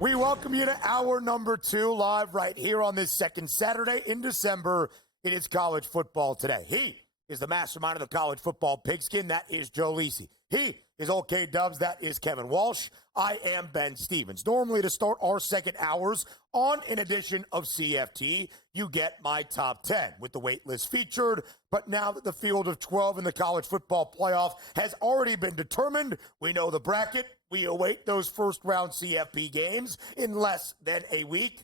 We welcome you to hour number 2, live right here on this second Saturday in December. It is college football today. He is the mastermind of the college football pigskin. That is Joe Lisi. He is old K-Dubs. That is Kevin Walsh. I am Ben Stevens. Normally, to start our second hours on an edition of CFT, you get my top 10 with the wait list featured. But now that the field of 12 in the college football playoff has already been determined, we know the bracket. We await those first-round CFP games in less than a week.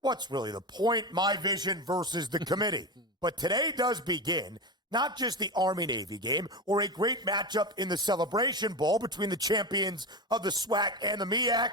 What's really the point? My vision versus the committee. But today does begin not just the Army-Navy game or a great matchup in the Celebration Bowl between the champions of the SWAC and the MEAC,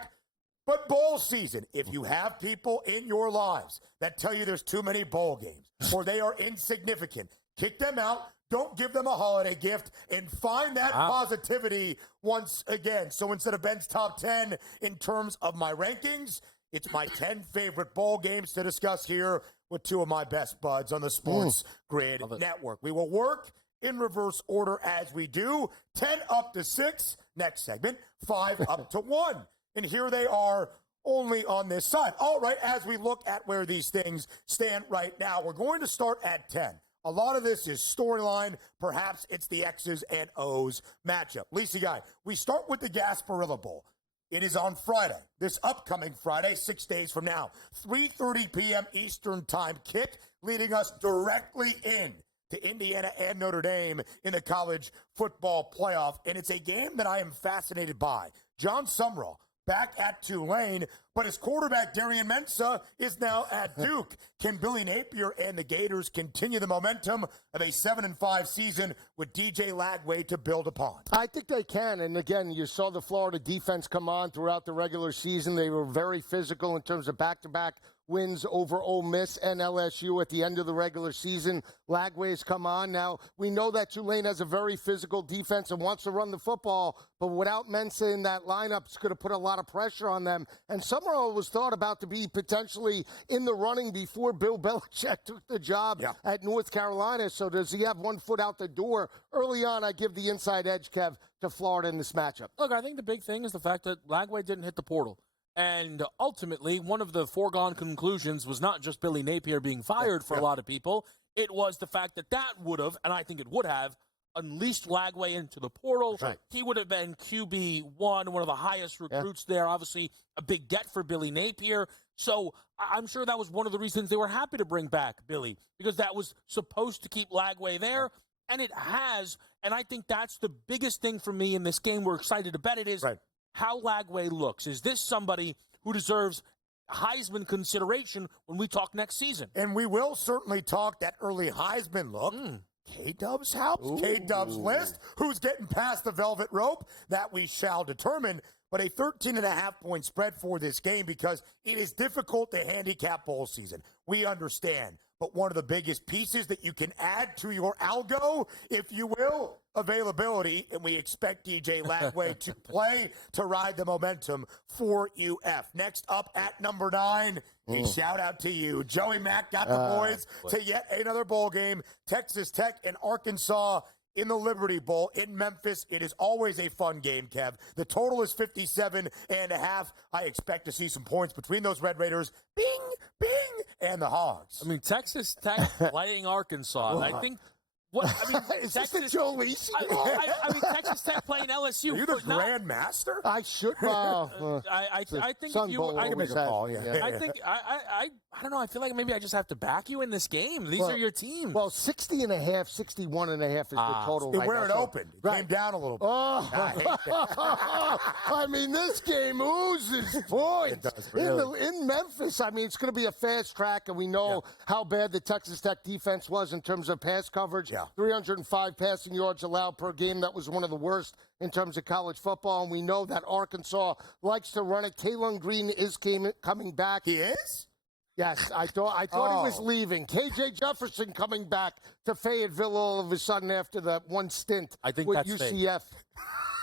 but bowl season. If you have people in your lives that tell you there's too many bowl games or they are insignificant, kick them out. Don't give them a holiday gift, and find that positivity once again. So instead of Ben's top 10 in terms of my rankings, it's my 10 favorite bowl games to discuss here with two of my best buds on the SportsGrid network. We will work in reverse order as we do. 10 up to 6, next segment, 5 up to 1. And here they are only on this side. All right, as we look at where these things stand right now, we're going to start at 10. A lot of this is storyline. Perhaps it's the X's and O's matchup. Lisi guy, we start with the Gasparilla Bowl. It is on Friday, this upcoming Friday, 6 days from now. 3:30 p.m. Eastern time kick, leading us directly in to Indiana and Notre Dame in the college football playoff. And it's a game that I am fascinated by. John Sumrall back at Tulane, but his quarterback, Darian Mensah, is now at Duke. Can Billy Napier and the Gators continue the momentum of a 7-5 season with DJ Lagway to build upon? I think they can. And again, you saw the Florida defense come on throughout the regular season. They were very physical in terms of back-to-back wins over Ole Miss and LSU at the end of the regular season. Lagway's come on. Now, we know that Tulane has a very physical defense and wants to run the football, but without Mensah in that lineup, it's going to put a lot of pressure on them. And Summerall was thought about to be potentially in the running before Bill Belichick took the job at North Carolina. So does he have one foot out the door? Early on, I give the inside edge, Kev, to Florida in this matchup. Look, I think the big thing is the fact that Lagway didn't hit the portal. And ultimately, one of the foregone conclusions was not just Billy Napier being fired for a lot of people. It was the fact that that would have, and I think it would have, unleashed Lagway into the portal. Right. He would have been QB1, one of the highest recruits there. Obviously, a big get for Billy Napier. So I'm sure that was one of the reasons they were happy to bring back Billy, because that was supposed to keep Lagway there. And it has. And I think that's the biggest thing for me in this game. We're excited to bet it is how Lagway looks. Is this somebody who deserves Heisman consideration when we talk next season? And we will certainly talk that early Heisman look. K-Dub's house, K-Dub's list. Who's getting past the velvet rope? That we shall determine. But a 13.5-point spread for this game, because it is difficult to handicap bowl season. We understand. But one of the biggest pieces that you can add to your algo, if you will, availability, and we expect DJ Lagway to play to ride the momentum for UF. Next up at number 9, a shout out to you. Joey Mack got the boys to yet another bowl game. Texas Tech and Arkansas in the Liberty Bowl in Memphis. It is always a fun game, Kev. The total is 57.5. I expect to see some points between those Red Raiders. Bing, bing, and the Hogs. I mean, Texas Tech playing Arkansas. I think. Is this the Joe Lisi? I mean, Texas Tech playing LSU. Are you the Grand Master? I should. I think if you, I can make a call. I think I don't know. I feel like maybe I just have to back you in this game. These are your teams. Well, 60.5, 61.5 is the total. Where it opened. It came down a little bit. I mean, this game oozes points. It does, really. In Memphis, I mean, it's going to be a fast track, and we know how bad the Texas Tech defense was in terms of pass coverage. 305 passing yards allowed per game. That was one of the worst in terms of college football, and we know that Arkansas likes to run it. Kalen Green is coming back. He is? Yes, I thought he was leaving. KJ Jefferson coming back to Fayetteville all of a sudden after that one stint with UCF.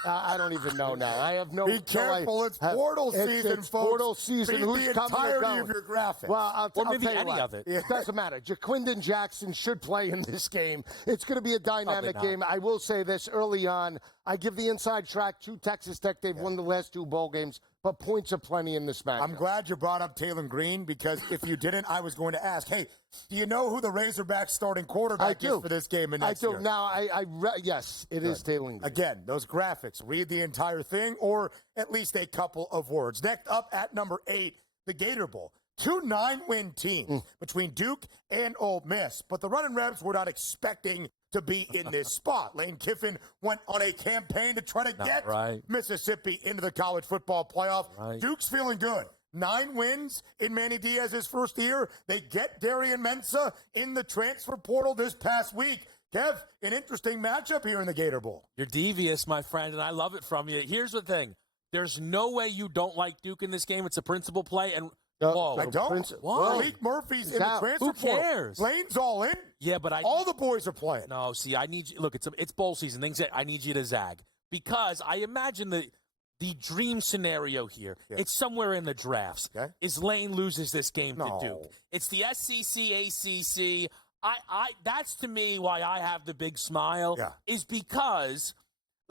I don't even know now. I have no. Be careful! It's portal season, it's folks. Portal season. Read Who's the coming entirety or of your graphic? Well, I'll tell you any what. of it. It doesn't matter. Jaquindon Jackson should play in this game. It's going to be a dynamic game. I will say this early on. I give the inside track to Texas Tech. They've won the last 2 bowl games, but points are plenty in this match. I'm glad you brought up Taylor Green, because if you didn't, I was going to ask, hey, do you know who the Razorbacks starting quarterback is for this game and next year? I do. Now, yes, it is Taylor Green. Again, those graphics, read the entire thing or at least a couple of words. Next up at number 8, the Gator Bowl. 2 9-win teams between Duke and Ole Miss. But the Running Rebs were not expecting to be in this spot. Lane Kiffin went on a campaign to try to get Mississippi into the college football playoff. Duke's feeling good. 9 wins in Manny Diaz's first year. They get Darian Mensah in the transfer portal this past week. Kev, an interesting matchup here in the Gator Bowl. You're devious, my friend, and I love it from you. Here's the thing. There's no way you don't like Duke in this game. It's a principal play, and whoa. I don't. Malik Murphy's in the transfer portal. Who cares? Lane's all in. Yeah, but all the boys are playing. No, see, I need you. Look, it's bowl season. I need you to zag, because I imagine the dream scenario here. It's somewhere in the drafts. Is Lane loses this game to Duke? It's the SEC, ACC. That's to me why I have the big smile. Is because.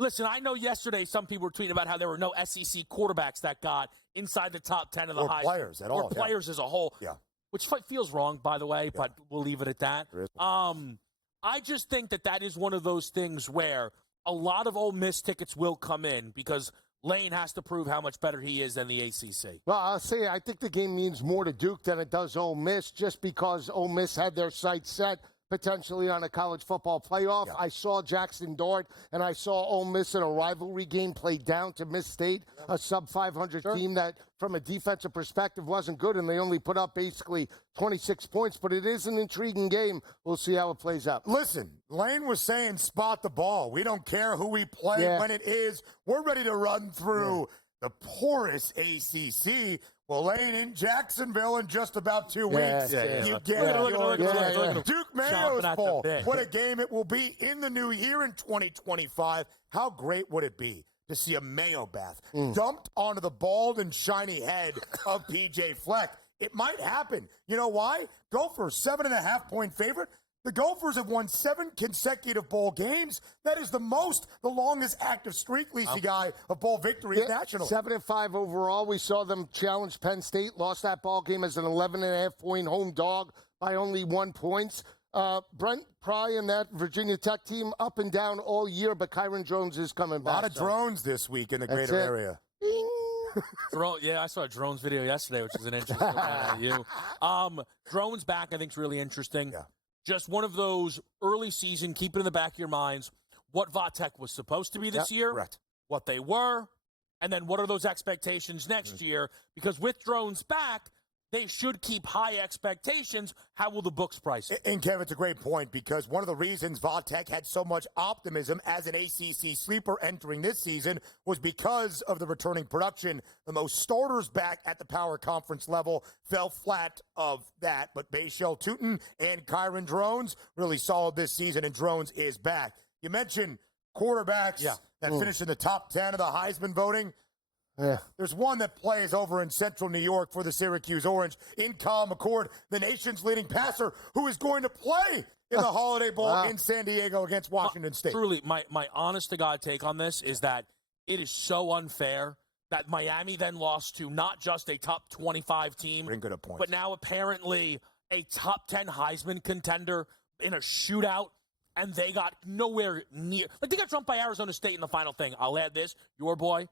Listen, I know yesterday some people were tweeting about how there were no SEC quarterbacks that got inside the top 10 of the high players at all. Or players as a whole. Which feels wrong, by the way, but we'll leave it at that. I just think that is one of those things where a lot of Ole Miss tickets will come in because Lane has to prove how much better he is than the ACC. Well, I'll say I think the game means more to Duke than it does Ole Miss, just because Ole Miss had their sights set potentially on a college football playoff. I saw Jackson Dart, and I saw Ole Miss in a rivalry game play down to Miss State, a sub-500 team that, from a defensive perspective, wasn't good, and they only put up basically 26 points. But it is an intriguing game. We'll see how it plays out. Listen, Lane was saying spot the ball. We don't care who we play when it is. We're ready to run through the porous ACC. Well, Lane in Jacksonville in just about 2 weeks. You get it. Duke Mayo's Bowl. What a game it will be in the new year in 2025. How great would it be to see a Mayo bath dumped onto the bald and shiny head of P.J. Fleck? It might happen. You know why? Gophers, 7.5-point favorite. The Gophers have won 7 consecutive bowl games. That is the longest active streak, Lisi guy, of bowl victories nationally. 7-5 overall. We saw them challenge Penn State, lost that ball game as an 11.5-point home dog by only 1 point. Brent Pry and that Virginia Tech team up and down all year, but Kyron Jones is coming back. A lot of drones this week in the greater area. I saw a drones video yesterday, which is an interesting one at you. Drones back, I think, is really interesting. Just one of those early season, keep it in the back of your minds, what Vatek was supposed to be this year, what they were, and then what are those expectations next year? Because with drones back, they should keep high expectations. How will the books price it? And, Kevin, it's a great point, because one of the reasons Vatek had so much optimism as an ACC sleeper entering this season was because of the returning production. The most starters back at the power conference level fell flat of that. But Bayshell Tootin and Kyron Drones really solid this season, and Drones is back. You mentioned quarterbacks that finished in the top 10 of the Heisman voting. There's one that plays over in central New York for the Syracuse Orange in Kyle McCord, the nation's leading passer, who is going to play in the Holiday Bowl in San Diego against Washington State. Truly, my honest-to-God take on this is that it is so unfair that Miami then lost to not just a top 25 team, but now apparently a top 10 Heisman contender in a shootout, and they got nowhere near. Like, they got trumped by Arizona State in the final thing. I'll add this. Your boy,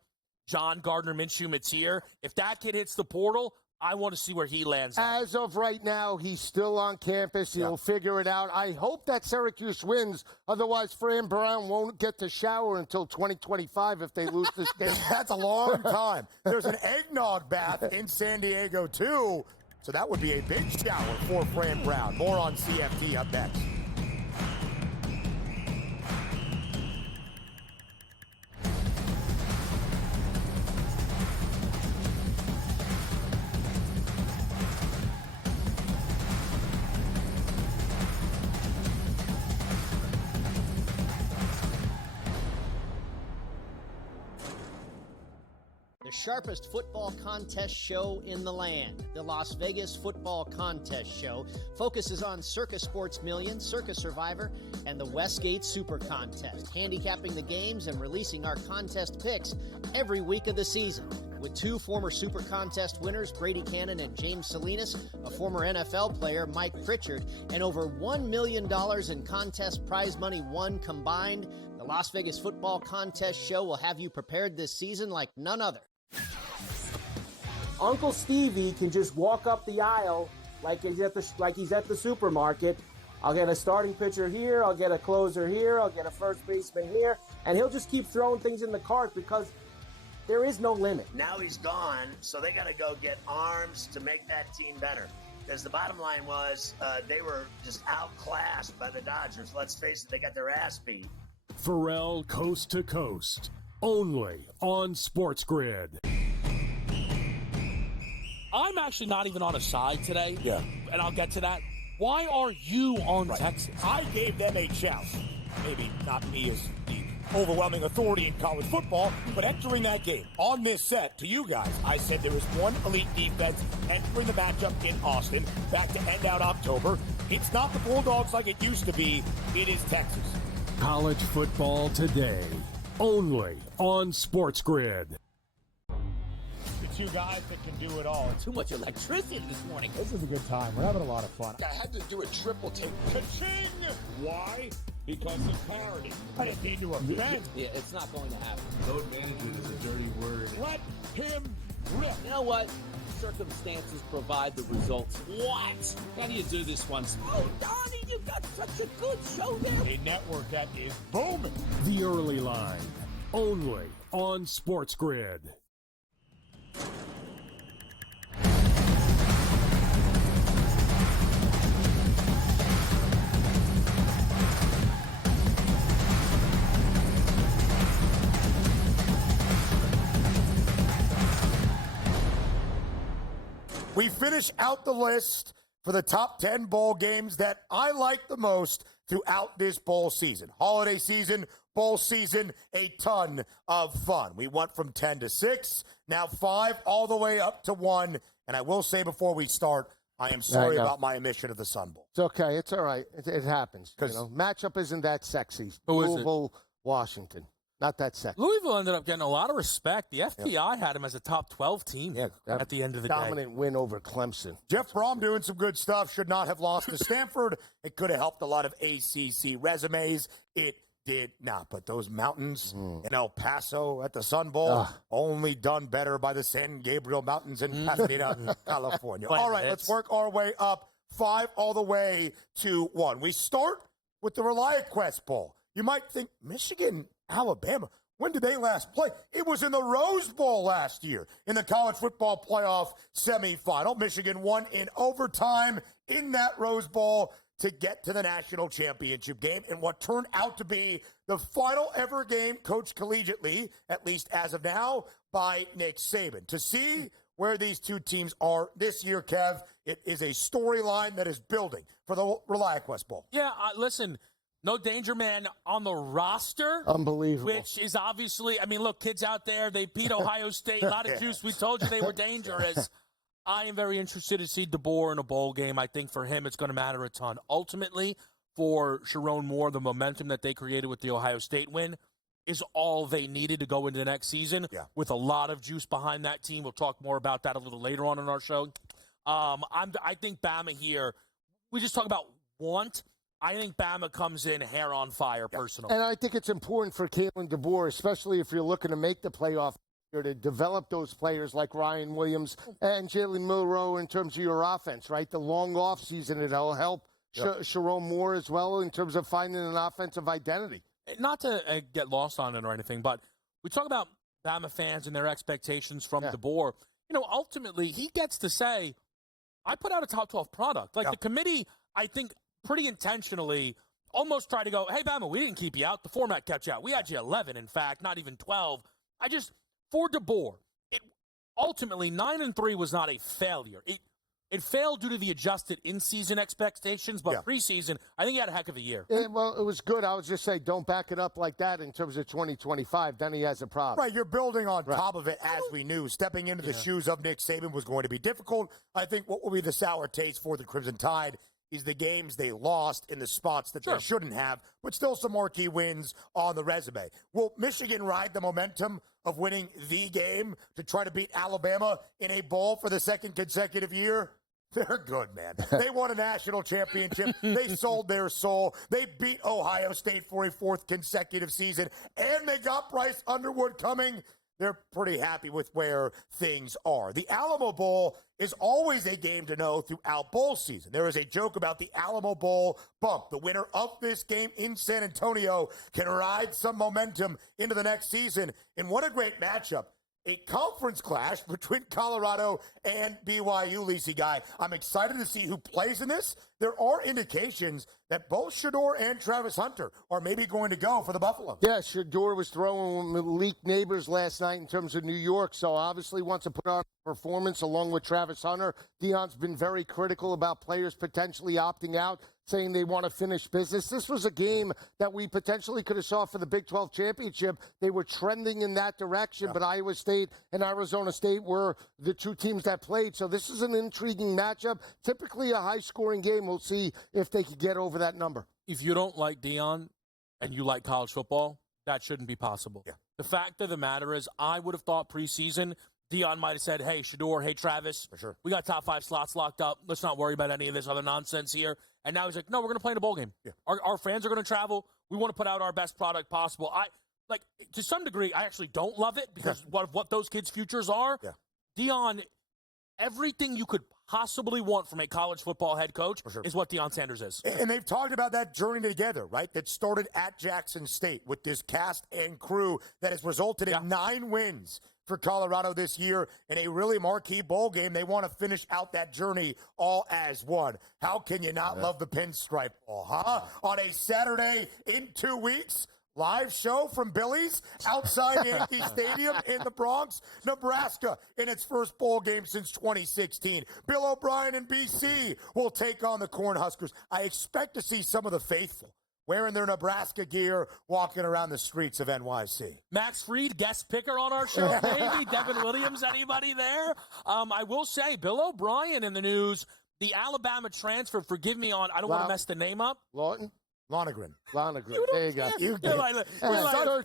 John Gardner Minshew-Matier. If that kid hits the portal, I want to see where he lands. As of right now, he's still on campus. He'll figure it out. I hope that Syracuse wins. Otherwise, Fran Brown won't get to shower until 2025 if they lose this game. That's a long time. There's an eggnog bath in San Diego, too. So that would be a big shower for Fran Brown. More on CFT up next. The sharpest football contest show in the land. The Las Vegas Football Contest Show focuses on Circus Sports Million, Circus Survivor, and the Westgate Super Contest, handicapping the games and releasing our contest picks every week of the season. With 2 former Super Contest winners, Brady Cannon and James Salinas, a former NFL player, Mike Pritchard, and over $1 million in contest prize money won combined, the Las Vegas Football Contest Show will have you prepared this season like none other. Uncle Stevie can just walk up the aisle like he's at the supermarket. I'll get a starting pitcher here, I'll get a closer here, I'll get a first baseman here, and he'll just keep throwing things in the cart because there is no limit. Now he's gone, so they got to go get arms to make that team better. Because the bottom line was they were just outclassed by the Dodgers. Let's face it, they got their ass beat. Pharrell Coast to Coast, only on SportsGrid. I'm actually not even on a side today. Yeah. And I'll get to that. Why are you on Texas? I gave them a chance. Maybe not me as the overwhelming authority in college football, but entering that game on this set to you guys, I said there was one elite defense entering the matchup in Austin back to end out October. It's not the Bulldogs like it used to be. It is Texas. College football today, only on SportsGrid. The two guys that can do it all. Too much electricity this morning. This is a good time. We're having a lot of fun. I had to do a triple take. Ka-ching! Why? Because of parity. I didn't mean to offend. Yeah, it's not going to happen. Load management is a dirty word. Let him rip. You know what? Circumstances provide the results. What? How do you do this once? Oh, Donnie, you got such a good show there. A network that is booming. The early line, only on SportsGrid. We finish out the list for the top 10 bowl games that I like the most throughout this bowl season. Holiday season, bowl season, a ton of fun. We went from 10 to 6, now 5, all the way up to 1. And I will say before we start, I am sorry about my omission of the Sun Bowl. It's okay. It's all right. It happens. You know, matchup isn't that sexy. Who is it? Louisville, Washington. Not that sexy. Louisville ended up getting a lot of respect. The FPI had him as a top 12 team at the end of the Dominant win over Clemson. Jeff Brom doing some good stuff. Should not have lost to Stanford. It could have helped a lot of ACC resumes. It did not. But those mountains in El Paso at the Sun Bowl, only done better by the San Gabriel Mountains in Pasadena, California. All right, let's work our way up. 5 all the way to 1. We start with the ReliaQuest Bowl. You might think Michigan, Alabama, when did they last play? It was in the Rose Bowl last year in the college football playoff semifinal. Michigan won in overtime in that Rose Bowl to get to the national championship game in what turned out to be the final ever game coached collegiately, at least as of now, by Nick Saban. To see where these two teams are this year, Kev, it is a storyline that is building for the ReliaQuest Bowl. Yeah, listen, no danger man on the roster. Unbelievable. Which is obviously, I mean, look, kids out there, they beat Ohio State. A lot of juice. We told you they were dangerous. I am very interested to see DeBoer in a bowl game. I think for him it's going to matter a ton. Ultimately, for Sharon Moore, the momentum that they created with the Ohio State win is all they needed to go into the next season with a lot of juice behind that team. We'll talk more about that a little later on in our show. I think Bama here, we just talk about want. I think Bama comes in hair on fire, personally. And I think it's important for Kalen DeBoer, especially if you're looking to make the playoff, to develop those players like Ryan Williams and Jalen Milroe in terms of your offense, right? The long offseason, it'll help Sharon Moore as well in terms of finding an offensive identity. Not to get lost on it or anything, but we talk about Bama fans and their expectations from DeBoer. You know, ultimately, he gets to say, I put out a top 12 product. Like the committee, I think, pretty intentionally almost tried to go, hey, Bama, we didn't keep you out. The format kept you out. We had you 11, in fact, not even 12. For DeBoer, ultimately 9-3 was not a failure. It failed due to the adjusted in-season expectations, but preseason, I think he had a heck of a year. Well, it was good. I would just say don't back it up like that in terms of 2025. Then he has a problem. Right, you're building on top of it as we knew. Stepping into the shoes of Nick Saban was going to be difficult. I think what will be the sour taste for the Crimson Tide is the games they lost in the spots that they shouldn't have, but still some marquee wins on the resume. Will Michigan ride the momentum of winning the game to try to beat Alabama in a bowl for the second consecutive year? They're good, man. They won a national championship. They sold their soul. They beat Ohio State for a fourth consecutive season, and they got Bryce Underwood coming. They're pretty happy with where things are. The Alamo Bowl is always a game to know throughout bowl season. There is a joke about the Alamo Bowl bump. The winner of this game in San Antonio can ride some momentum into the next season. And what a great matchup. A conference clash between Colorado and BYU, Lisi guy. I'm excited to see who plays in this. There are indications that both Shedeur and Travis Hunter are maybe going to go for the Buffalo. Yeah, Shedeur was throwing Malik Neighbors last night in terms of New York, so obviously wants to put on a performance along with Travis Hunter. Deion's been very critical about players potentially opting out, saying they want to finish business. This was a game that we potentially could have saw for the Big 12 championship. They were trending in that direction, but Iowa State and Arizona State were the two teams that played. So this is an intriguing matchup, typically a high-scoring game. We'll see if they could get over that number. If you don't like Deion and you like college football, that shouldn't be possible. Yeah. The fact of the matter is, I would have thought preseason Deion might have said, hey, Shedeur, hey, Travis, we got top 5 slots locked up. Let's not worry about any of this other nonsense here. And now he's like, no, we're going to play in a bowl game. Yeah. Our fans are going to travel. We want to put out our best product possible. To some degree, I actually don't love it because of what those kids' futures are. Yeah. Deion, everything you could possibly want from a college football head coach is what Deion Sanders is. And they've talked about that journey together, right? That started at Jackson State with this cast and crew that has resulted in 9 wins for Colorado this year in a really marquee bowl game. They want to finish out that journey all as one. How can you not love the pinstripe ball, huh? On a Saturday in 2 weeks, live show from Billy's outside Yankee Stadium in the Bronx, Nebraska, in its first bowl game since 2016. Bill O'Brien and BC will take on the Cornhuskers. I expect to see some of the faithful wearing their Nebraska gear, walking around the streets of NYC. Max Fried, guest picker on our show, maybe. Devin Williams, anybody there? I will say, Bill O'Brien in the news, the Alabama transfer, forgive me on, I don't want to mess the name up. Lawton? Lonergan. There you go. You're like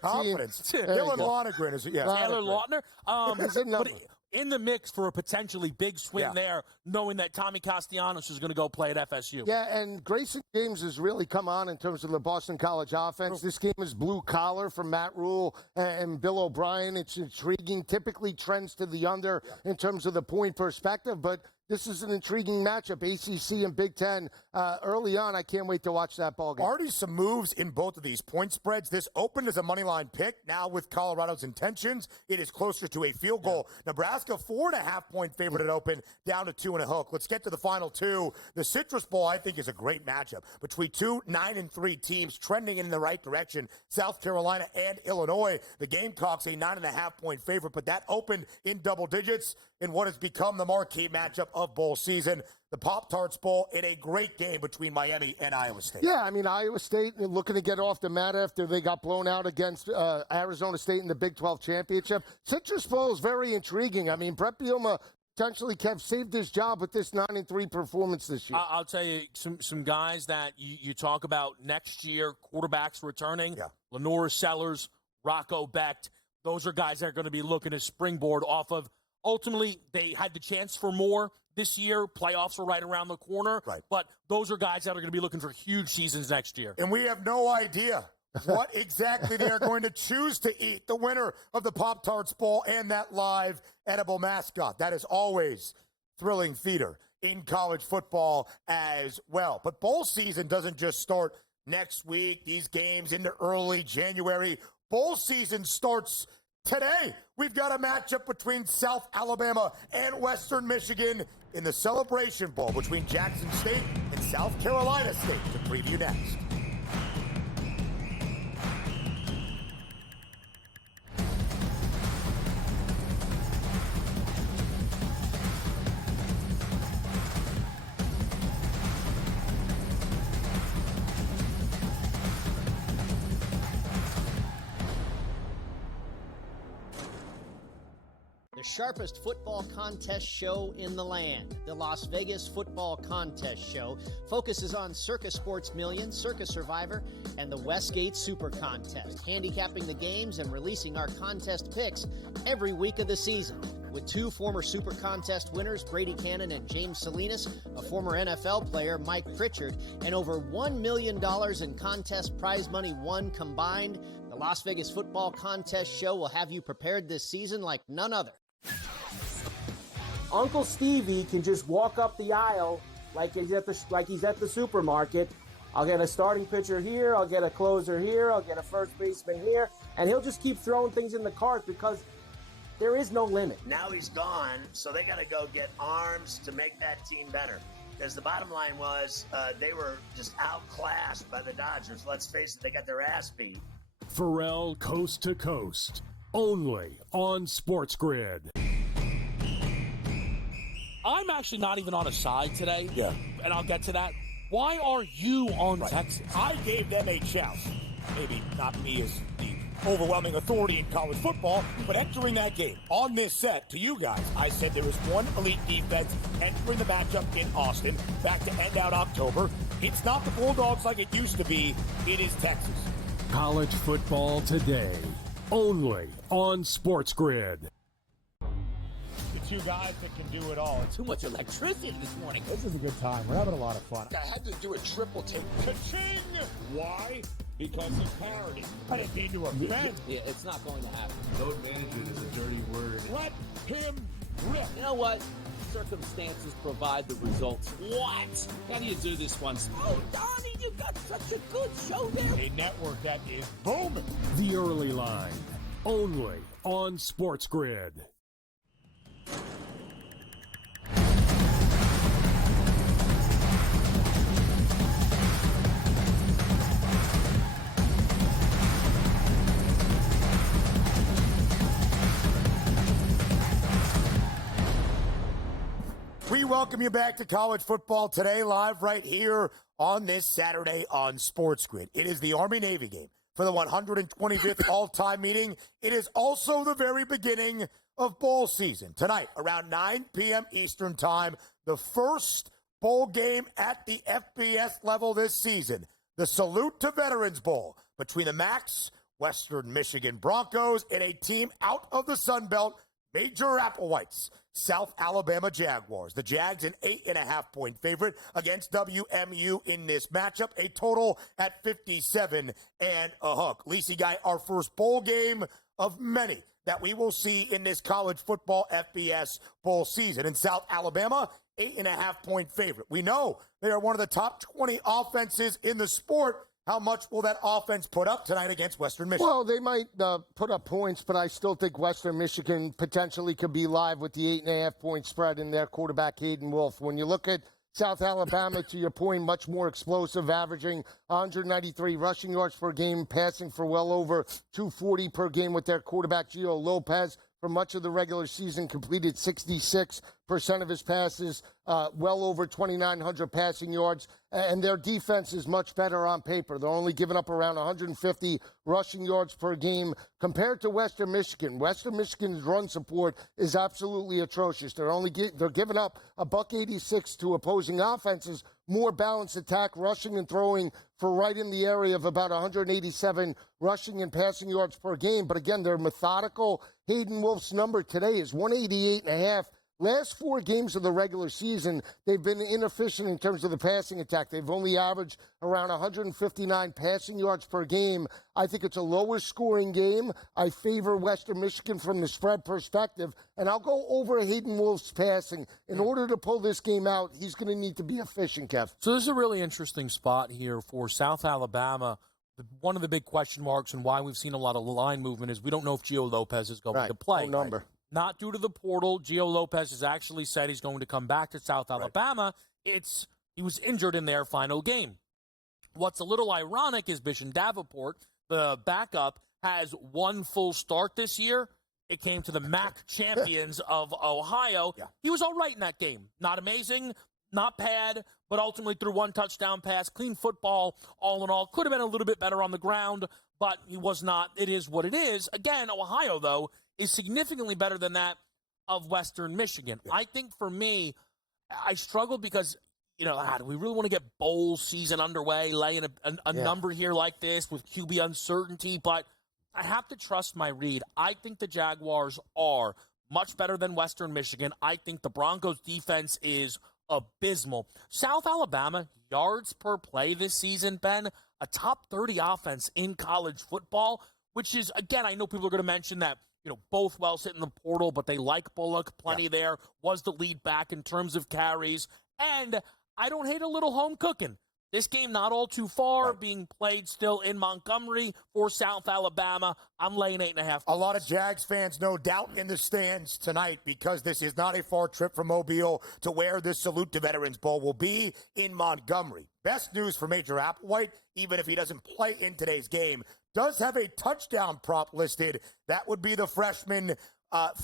confidence. Dylan Lonergan is, Taylor Lautner. He's a number. In the mix for a potentially big swing there, knowing that Tommy Castellanos is going to go play at FSU. Yeah, and Grayson James has really come on in terms of the Boston College offense. This game is blue collar from Matt Rule and Bill O'Brien. It's intriguing, typically trends to the under in terms of the point perspective, but this is an intriguing matchup, ACC and Big Ten. Early on, I can't wait to watch that ball game. Already some moves in both of these point spreads. This opened as a moneyline pick. Now with Colorado's intentions, it is closer to a field goal. Nebraska, 4.5-point favorite at open, down to 2 and a hook. Let's get to the final two. The Citrus Bowl, I think, is a great matchup between two 9-3 teams trending in the right direction, South Carolina and Illinois. The Gamecocks, a 9.5-point favorite, but that opened in double digits in what has become the marquee matchup of bowl season. The Pop-Tarts Bowl in a great game between Miami and Iowa State. Yeah, I mean, Iowa State looking to get off the mat after they got blown out against Arizona State in the Big 12 championship. Citrus Bowl is very intriguing. I mean, Brett Bielema potentially saved his job with this 9-3 performance this year. I'll tell you, some guys that you talk about next year, quarterbacks returning, Lenore Sellers, Rocco Becht. Those are guys that are going to be looking to springboard off of. Ultimately, they had the chance for more this year. Playoffs are right around the corner. Right. But those are guys that are going to be looking for huge seasons next year. And we have no idea what exactly they are going to choose to eat. The winner of the Pop-Tarts Bowl and that live edible mascot. That is always thrilling theater in college football as well. But bowl season doesn't just start next week. These games into early January. Bowl season starts today. We've got a matchup between South Alabama and Western Michigan in the Celebration Bowl between Jackson State and South Carolina State to preview next. sharpest football contest show in the land. The Las Vegas Football Contest Show focuses on Circa Sports Million, Circa Survivor, and the Westgate Super Contest, handicapping the games and releasing our contest picks every week of the season. With two former Super Contest winners, Brady Cannon and James Salinas, a former NFL player, Mike Pritchard, and over $1 million in contest prize money won combined, the Las Vegas Football Contest Show will have you prepared this season like none other. Uncle Stevie can just walk up the aisle like he's at the supermarket. I'll get a starting pitcher here, I'll get a closer here, I'll get a first baseman here, and he'll just keep throwing things in the cart because there is no limit. Now he's gone, so they got to go get arms to make that team better. Because the bottom line was they were just outclassed by the Dodgers. Let's face it, they got their ass beat. Pharrell Coast to Coast, only on SportsGrid. I'm actually not even on a side today. Yeah. And I'll get to that. Why are you on Texas? I gave them a chance. Maybe not me as the overwhelming authority in college football, but entering that game on this set to you guys, I said there was one elite defense entering the matchup in Austin back to end out October. It's not the Bulldogs like it used to be. It is Texas. College football today, only on SportsGrid. The two guys that can do it all. Too much electricity this morning. This is a good time. We're having a lot of fun. I had to do a triple take. Ka-ching! Why? Because of parity. I didn't mean to offend. Yeah, it's not going to happen. Load management is a dirty word. Let him rip. You know what? Circumstances provide the results. What? How do you do this one? Oh, Donnie, you got such a good show there. A network that is booming. The Early Line, only on SportsGrid. We welcome you back to College Football Today, live right here on this Saturday on SportsGrid. It is the Army-Navy game for the 125th all-time meeting. It is also the very beginning of bowl season. Tonight, around 9 p.m. Eastern Time, the first bowl game at the FBS level this season, the Salute to Veterans Bowl between the Max, Western Michigan Broncos, and a team out of the Sun Belt, Major Applewhites, South Alabama Jaguars. The Jags an 8.5-point favorite against WMU in this matchup. A total at 57 and a hook. Lisi guy, our first bowl game of many that we will see in this college football FBS bowl season. In South Alabama, 8.5-point favorite. We know they are one of the top 20 offenses in the sport. How much will that offense put up tonight against Western Michigan? Well, they might put up points, but I still think Western Michigan potentially could be live with the 8.5-point spread in their quarterback, Hayden Wolf. When you look at South Alabama, to your point, much more explosive, averaging 193 rushing yards per game, passing for well over 240 per game with their quarterback, Gio Lopez. For much of the regular season, completed 66% of his passes, well over 2,900 passing yards, and their defense is much better on paper. They're only giving up around 150 rushing yards per game compared to Western Michigan. Western Michigan's run support is absolutely atrocious. They're giving up $186 to opposing offenses, more balanced attack, rushing and throwing for right in the area of about 187 rushing and passing yards per game. But again, they're methodical. Hayden Wolf's number today is 188.5. Last 4 games of the regular season, they've been inefficient in terms of the passing attack. They've only averaged around 159 passing yards per game. I think it's a lower scoring game. I favor Western Michigan from the spread perspective, and I'll go over Hayden Wolf's passing. In order to pull this game out, he's going to need to be efficient, Kev. So this is a really interesting spot here for South Alabama. One of the big question marks and why we've seen a lot of line movement is we don't know if Gio Lopez is going to play. No number. Not due to the portal. Gio Lopez has actually said he's going to come back to South Alabama. He was injured in their final game. What's a little ironic is Bishon Davenport, the backup, has one full start this year. It came to the MAC champions of Ohio. Yeah. He was all right in that game. Not amazing, not bad, but ultimately threw one touchdown pass. Clean football, all in all. Could have been a little bit better on the ground, but he was not. It is what it is. Again, Ohio, though, is significantly better than that. of Western Michigan. I think for me, I struggled because, do we really want to get bowl season underway, laying a number here like this with QB uncertainty? But I have to trust my read. I think the Jaguars are much better than Western Michigan. I think the Broncos defense is abysmal. South Alabama, yards per play this season, Ben, a top 30 offense in college football, which is, again, I know people are going to mention that, both Wells hit in the portal, but they like Bullock plenty there, was the lead back in terms of carries. And I don't hate a little home cooking. This game not all too far, being played still in Montgomery for South Alabama. I'm laying 8.5. A lot of Jags fans, no doubt, in the stands tonight because this is not a far trip from Mobile to where this Salute to Veterans Bowl will be in Montgomery. Best news for Major Applewhite, even if he doesn't play in today's game, does have a touchdown prop listed. That would be the freshman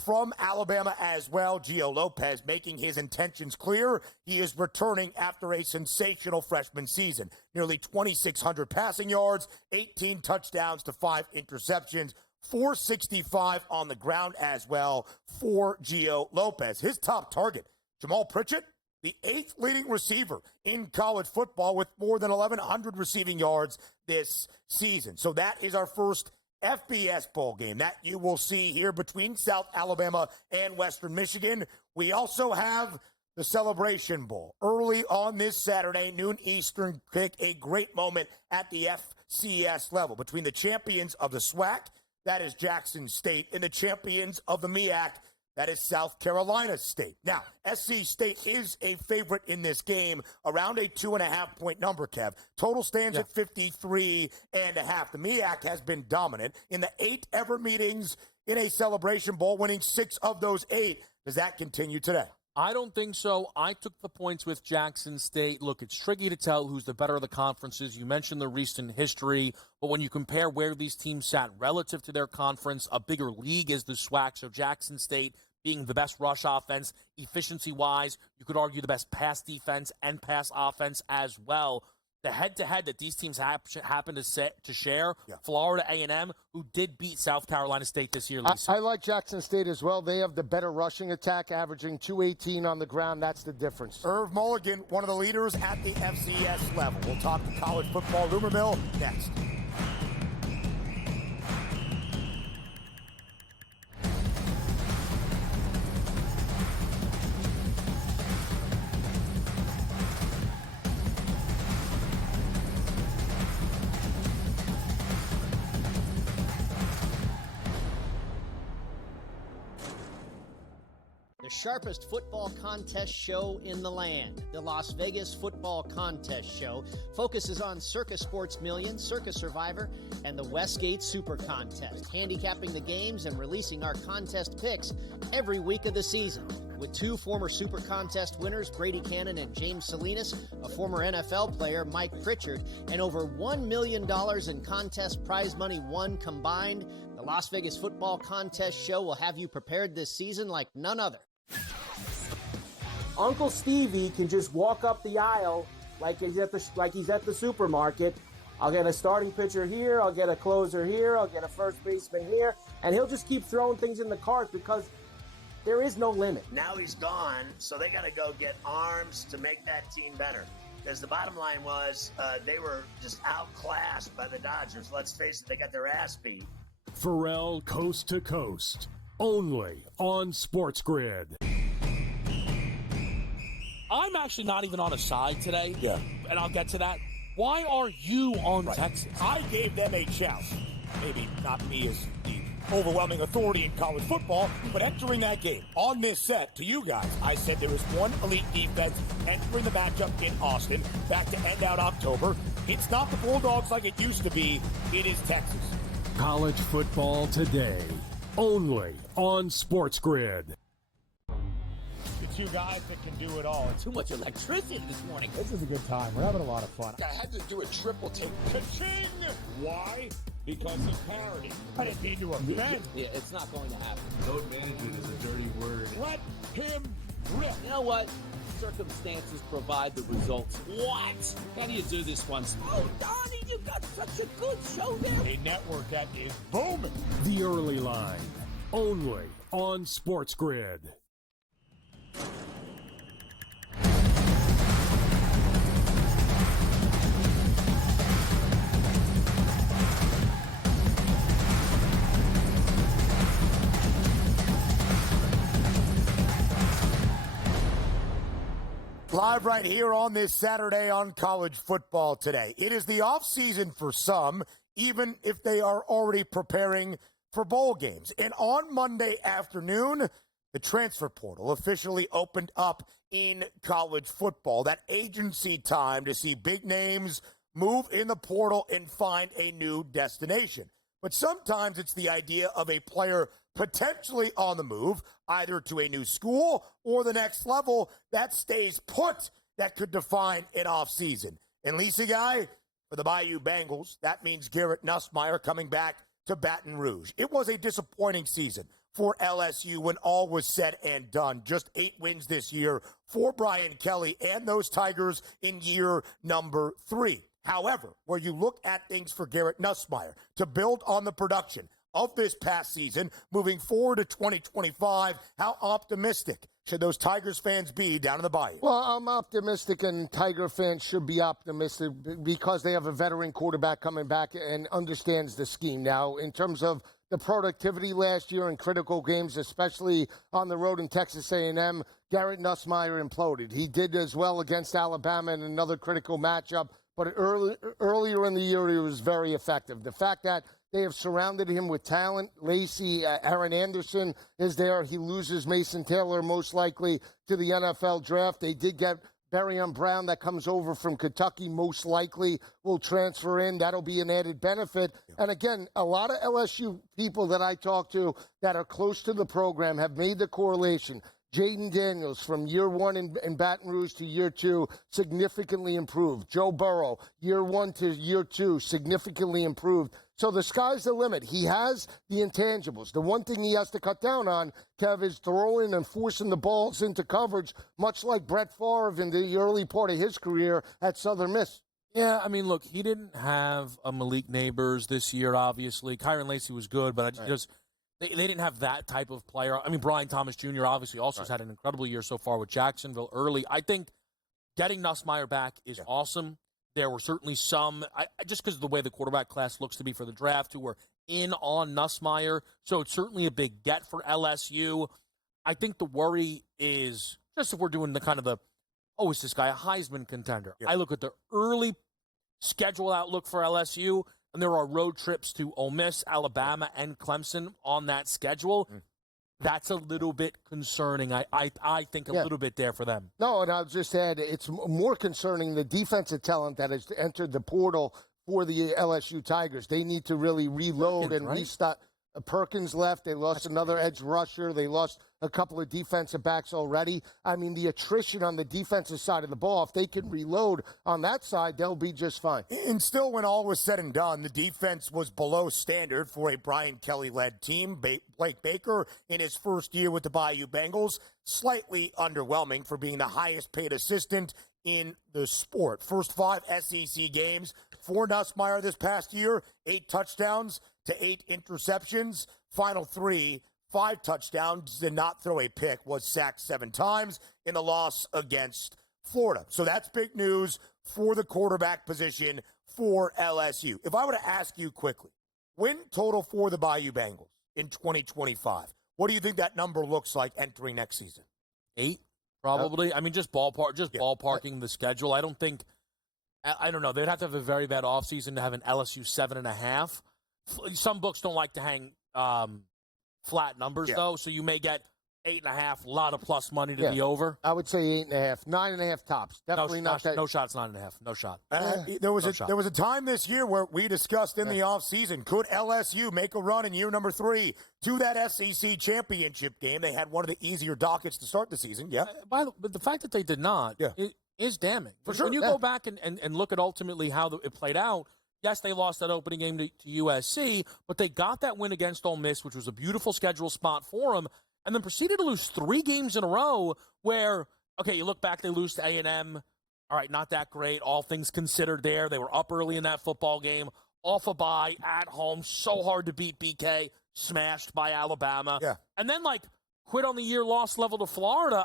from Alabama as well, Gio Lopez, making his intentions clear. He is returning after a sensational freshman season. Nearly 2,600 passing yards, 18 touchdowns to 5 interceptions, 465 on the ground as well for Gio Lopez. His top target, Jamal Pritchett, the 8th leading receiver in college football with more than 1,100 receiving yards this season. So that is our first FBS bowl game that you will see here between South Alabama and Western Michigan. We also have the Celebration Bowl early on this Saturday, noon Eastern kick, a great moment at the FCS level between the champions of the SWAC, that is Jackson State, and the champions of the MEAC, that is South Carolina State. Now, SC State is a favorite in this game, around a 2.5-point number, Kev. Total stands at 53.5. The MEAC has been dominant in the 8 ever meetings in a Celebration Bowl, winning 6 of those 8. Does that continue today? I don't think so. I took the points with Jackson State. Look, it's tricky to tell who's the better of the conferences. You mentioned the recent history, but when you compare where these teams sat relative to their conference, a bigger league is the SWAC. So Jackson State being the best rush offense, efficiency-wise, you could argue the best pass defense and pass offense as well. The head-to-head that these teams happen to share, Florida A&M, who did beat South Carolina State this year, Lisa. I like Jackson State as well. They have the better rushing attack, averaging 218 on the ground. That's the difference. Irv Mulligan, one of the leaders at the FCS level. We'll talk to college football rumor mill next. The sharpest football contest show in the land. The Las Vegas Football Contest Show focuses on Circus Sports Million, Circus Survivor, and the Westgate Super Contest, handicapping the games and releasing our contest picks every week of the season. With 2 former Super Contest winners, Brady Cannon and James Salinas, a former NFL player, Mike Pritchard, and over $1 million in contest prize money won combined, the Las Vegas Football Contest Show will have you prepared this season like none other. Uncle Stevie can just walk up the aisle like he's at the supermarket. I'll get a starting pitcher here, I'll get a closer here, I'll get a first baseman here, and he'll just keep throwing things in the cart because there is no limit. Now he's gone, so they got to go get arms to make that team better. Because the bottom line was they were just outclassed by the Dodgers. Let's face it, they got their ass beat. Pharrell Coast to Coast, only on SportsGrid. I'm actually not even on a side today, and I'll get to that. Why are you on Texas? I gave them a challenge. Maybe not me as the overwhelming authority in college football, but entering that game on this set to you guys, I said there is one elite defense entering the matchup in Austin back to end out October. It's not the Bulldogs like it used to be. It is Texas. College football today, only on SportsGrid. The 2 guys that can do it all. Too much electricity this morning. This is a good time. We're having a lot of fun. I had to do a triple take. Ka-ching! Why? Because of parity. I didn't mean to offend. Yeah, it's not going to happen. Load management is a dirty word. Let him rip. You know what? Circumstances provide the results. What? How do you do this one? Oh, Donnie, you got such a good show there. A network that is booming. The Early Line, only on SportsGrid. Live right here on this Saturday on College Football Today. It is the offseason for some, even if they are already preparing for bowl games. And on Monday afternoon, the transfer portal officially opened up in college football. That agency time to see big names move in the portal and find a new destination. But sometimes it's the idea of a player potentially on the move, either to a new school or the next level that stays put, that could define an offseason. And Lisi guy, for the Bayou Bengals, that means Garrett Nussmeier coming back to Baton Rouge. It was a disappointing season for LSU when all was said and done. Just 8 wins this year for Brian Kelly and those Tigers in year number 3. However, where you look at things for Garrett Nussmeier to build on the production of this past season, moving forward to 2025, how optimistic should those Tigers fans be down in the Bayou? Well, I'm optimistic, and Tiger fans should be optimistic because they have a veteran quarterback coming back and understands the scheme. Now, in terms of the productivity last year in critical games, especially on the road in Texas A&M, Garrett Nussmeier imploded. He did as well against Alabama in another critical matchup, but earlier in the year, he was very effective. The fact that they have surrounded him with talent. Lacey, Aaron Anderson is there. He loses Mason Taylor most likely to the NFL draft. They did get Berryon Brown that comes over from Kentucky, most likely will transfer in. That'll be an added benefit. And again, a lot of LSU people that I talk to that are close to the program have made the correlation. Jaden Daniels from year 1 in Baton Rouge to year 2 significantly improved. Joe Burrow, year 1 to year 2 significantly improved. So the sky's the limit. He has the intangibles. The one thing he has to cut down on, Kev, is throwing and forcing the balls into coverage, much like Brett Favre in the early part of his career at Southern Miss. Yeah, I mean, look, he didn't have a Malik Neighbors this year, obviously. Kyron Lacey was good, but they didn't have that type of player. I mean, Brian Thomas Jr. obviously also has had an incredible year so far with Jacksonville early. I think getting Nussmeier back is awesome. There were certainly some, just because of the way the quarterback class looks to be for the draft, who were in on Nussmeier. So it's certainly a big get for LSU. I think the worry is just if we're doing the kind of is this guy a Heisman contender? Yeah. I look at the early schedule outlook for LSU, and there are road trips to Ole Miss, Alabama, and Clemson on that schedule. That's a little bit concerning. I think a little bit there for them. No, and I'll just add, it's more concerning the defensive talent that has entered the portal for the LSU Tigers. They need to really reload and restart. Perkins left. They lost another edge rusher. They lost a couple of defensive backs already. I mean, the attrition on the defensive side of the ball, if they can reload on that side, they'll be just fine. And still, when all was said and done, the defense was below standard for a Brian Kelly-led team. Blake Baker, in his first year with the Bayou Bengals, slightly underwhelming for being the highest-paid assistant in the sport. First 5 SEC games for Nussmeier this past year, 8 touchdowns to 8 interceptions. Final 3, 5 touchdowns, did not throw a pick, was sacked 7 times in the loss against Florida. So that's big news for the quarterback position for LSU. If I were to ask you quickly, win total for the Bayou Bengals in 2025, what do you think that number looks like entering next season? 8, probably. I mean, just ballparking the schedule. I don't know. They'd have to have a very bad offseason to have an LSU 7.5. Some books don't like to hang flat numbers, though, so you may get 8.5, a lot of plus money to be over. I would say 8.5, 9.5 tops. Definitely not that. No shot's 9.5. No shot. There was a time this year where we discussed in the offseason, could LSU make a run in year number 3 to that SEC championship game? They had one of the easier dockets to start the season, But the fact that they did not is damning. For sure. When you go back and look at ultimately how it played out, yes, they lost that opening game to USC, but they got that win against Ole Miss, which was a beautiful schedule spot for them, and then proceeded to lose 3 games in a row where, okay, you look back, they lose to A&M. All right, not that great, all things considered there. They were up early in that football game. off a bye, at home, so hard to beat BK, smashed by Alabama. Yeah. And then, quit on the year, lost level to Florida.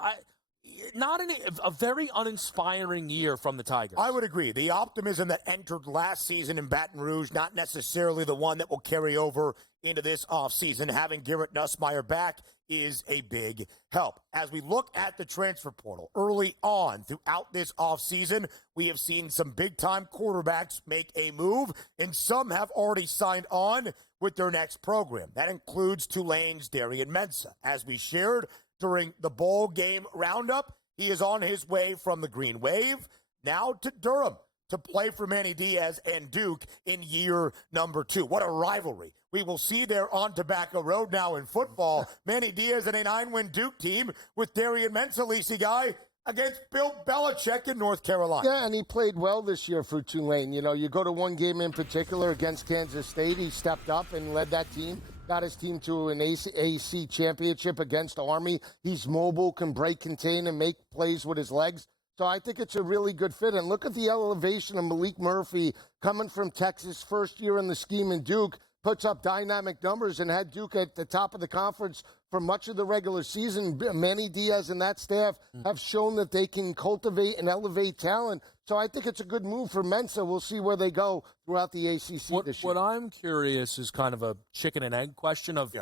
A very uninspiring year from the Tigers. I would agree. The optimism that entered last season in Baton Rouge, not necessarily the one that will carry over into this offseason. Having Garrett Nussmeier back is a big help. As we look at the transfer portal early on throughout this offseason, we have seen some big-time quarterbacks make a move, and some have already signed on with their next program. That includes Tulane's Darian Mensah. As we shared during the bowl game roundup, he is on his way from the Green Wave now to Durham to play for Manny Diaz and Duke in year number 2. What a rivalry we will see there on Tobacco Road now in football. Manny Diaz and a 9-win Duke team with Darian Mensah, Lisi guy, against Bill Belichick in North Carolina. Yeah, and he played well this year for Tulane. You know, you go to one game in particular against Kansas State, he stepped up and led that team. Got his team to an AC championship against Army. He's mobile, can break, contain, and make plays with his legs. So I think it's a really good fit. And look at the elevation of Malik Murphy coming from Texas, first year in the scheme in Duke, puts up dynamic numbers and had Duke at the top of the conference for much of the regular season. Manny Diaz and that staff have shown that they can cultivate and elevate talent. So I think it's a good move for Mensah. We'll see where they go throughout the ACC this year. What I'm curious is kind of a chicken and egg question of,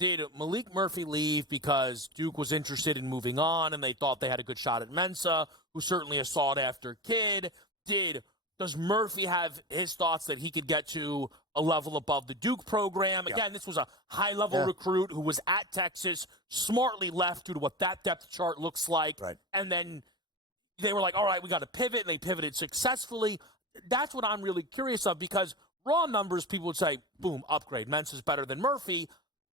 did Malik Murphy leave because Duke was interested in moving on and they thought they had a good shot at Mensah, who certainly a sought-after kid? Does Murphy have his thoughts that he could get to a level above the Duke program? Again, this was a high-level recruit who was at Texas, smartly left due to what that depth chart looks like. Right. And then they were like, all right, we got to pivot, and they pivoted successfully. That's what I'm really curious of, because raw numbers, people would say, boom, upgrade. Mensah's better than Murphy.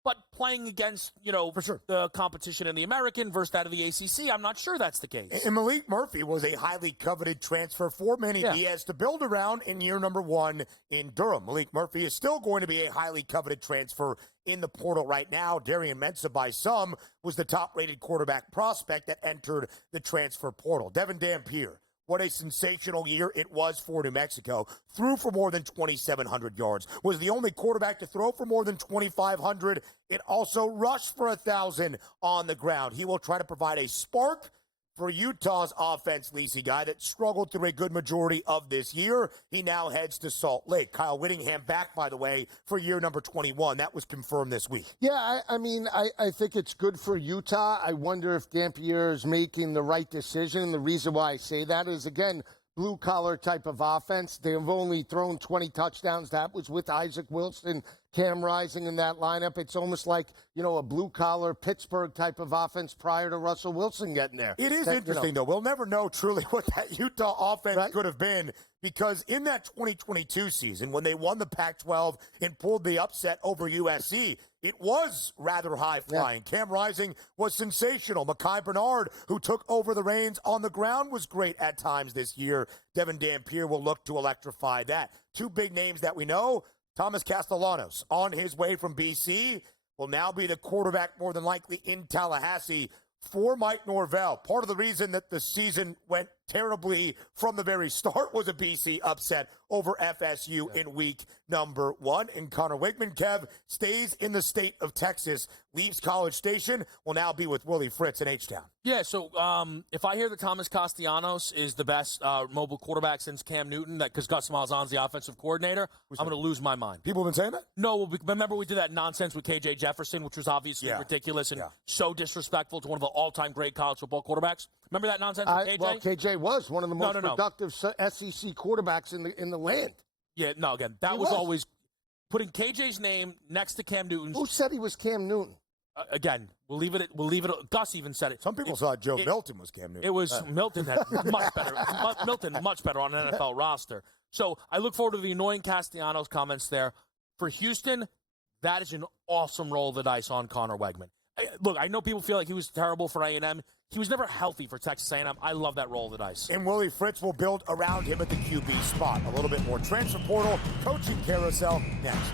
But playing against, for sure, the competition in the American versus that of the ACC, I'm not sure that's the case. And Malik Murphy was a highly coveted transfer for Manny Diaz to build around in year number 1 in Durham. Malik Murphy is still going to be a highly coveted transfer in the portal right now. Darian Mensah, by some, was the top-rated quarterback prospect that entered the transfer portal. Devin Dampier, what a sensational year it was for New Mexico. Threw for more than 2,700 yards. Was the only quarterback to throw for more than 2,500. It also rushed for 1,000 on the ground. He will try to provide a spark for Utah's offense, Lisi guy, that struggled through a good majority of this year. He now heads to Salt Lake. Kyle Whittingham back, by the way, for year number 21. That was confirmed this week. Yeah, I think it's good for Utah. I wonder if Dampier is making the right decision. The reason why I say that is, again, blue-collar type of offense. They have only thrown 20 touchdowns. That was with Isaac Wilson, Cam Rising in that lineup. It's almost like, a blue-collar Pittsburgh type of offense prior to Russell Wilson getting there. It is interesting, though. We'll never know truly what that Utah offense could have been, because in that 2022 season, when they won the Pac-12 and pulled the upset over USC, it was rather high-flying. Cam Rising was sensational. Mekhi Bernard, who took over the reins on the ground, was great at times this year. Devin Dampier will look to electrify that. Two big names that we know, Thomas Castellanos, on his way from BC, will now be the quarterback more than likely in Tallahassee for Mike Norvell. Part of the reason that the season went terribly from the very start was a BC upset over FSU in week number 1. And Connor Wigman, Kev, stays in the state of Texas, leaves College Station, will now be with Willie Fritz in H-Town. Yeah, so if I hear that Thomas Castellanos is the best mobile quarterback since Cam Newton, because Gus Malzahn's the offensive coordinator, I'm going to lose my mind. People have been saying that? No, remember we did that nonsense with KJ Jefferson, which was obviously ridiculous and so disrespectful to one of the all-time great college football quarterbacks. Remember that nonsense with KJ? Well, KJ was one of the most productive SEC quarterbacks in the land. Yeah, no, again, that was always putting KJ's name next to Cam Newton's. Who said he was Cam Newton? Again, we'll leave it. Gus even said it. Some people thought Joe Milton was Cam Newton. It was Milton had much better. Milton much better on an NFL roster. So I look forward to the annoying Castellanos comments there. For Houston, that is an awesome roll of the dice on Connor Wegman. Look, I know people feel like he was terrible for A&M. He was never healthy for Texas A&M. I love that roll of the dice. And Willie Fritz will build around him at the QB spot. A little bit more transfer portal, coaching carousel next.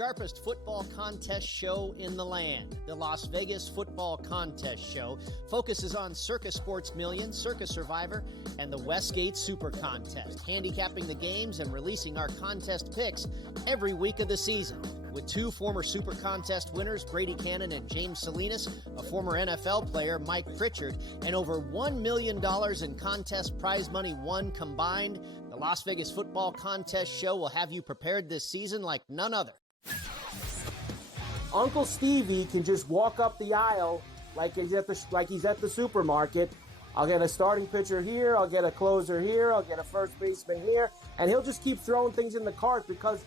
sharpest football contest show in the land. The Las Vegas Football Contest Show focuses on Circus Sports Million, Circus Survivor, and the Westgate Super Contest, handicapping the games and releasing our contest picks every week of the season. With two former Super Contest winners, Brady Cannon and James Salinas, a former NFL player, Mike Pritchard, and over $1 million in contest prize money won combined, the Las Vegas Football Contest Show will have you prepared this season like none other. Uncle Stevie can just walk up the aisle like he's at the supermarket. I'll get a starting pitcher here, I'll get a closer here, I'll get a first baseman here, and he'll just keep throwing things in the cart because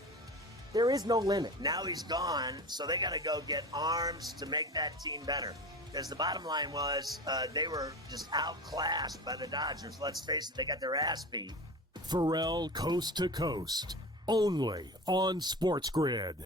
there is no limit. Now he's gone, so they got to go get arms to make that team better. Because the bottom line was they were just outclassed by the Dodgers. Let's face it, they got their ass beat. Pharrell Coast to Coast, only on SportsGrid.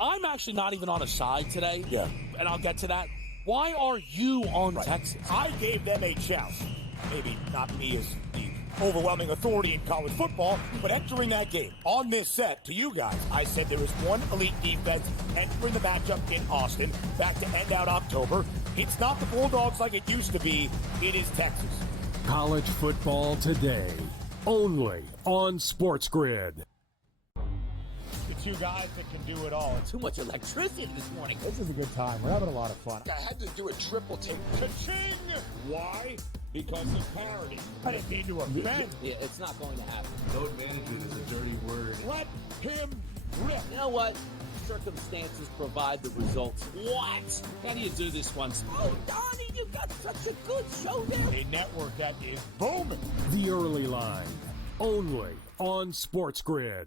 I'm actually not even on a side today. Yeah. And I'll get to that. Why are you on Texas? I gave them a chance. Maybe not me as the overwhelming authority in college football, but entering that game on this set to you guys, I said there is one elite defense entering the matchup in Austin back to end out October. It's not the Bulldogs like it used to be. It is Texas. College football today, only on SportsGrid. The two guys that can do it all. Too much electricity this morning. This is a good time. We're having a lot of fun. I had to do a triple take. Ka-ching! Why? Because of parity. I didn't mean to offend. Yeah, it's not going to happen. Load management is a dirty word. Let him rip. You know what? Circumstances provide the results. What? How do you do this one? Oh, Donnie, you got such a good show there. A network that is booming. The early line, only on SportsGrid.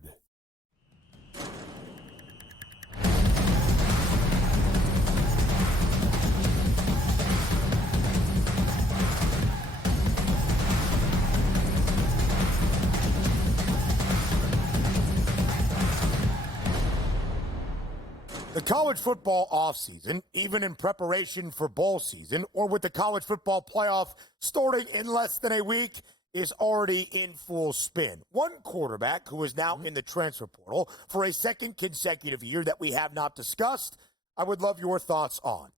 The college football offseason, even in preparation for bowl season, or with the college football playoff starting in less than a week, is already in full spin. One quarterback who is now in the transfer portal for a second consecutive year that we have not discussed, I would love your thoughts on.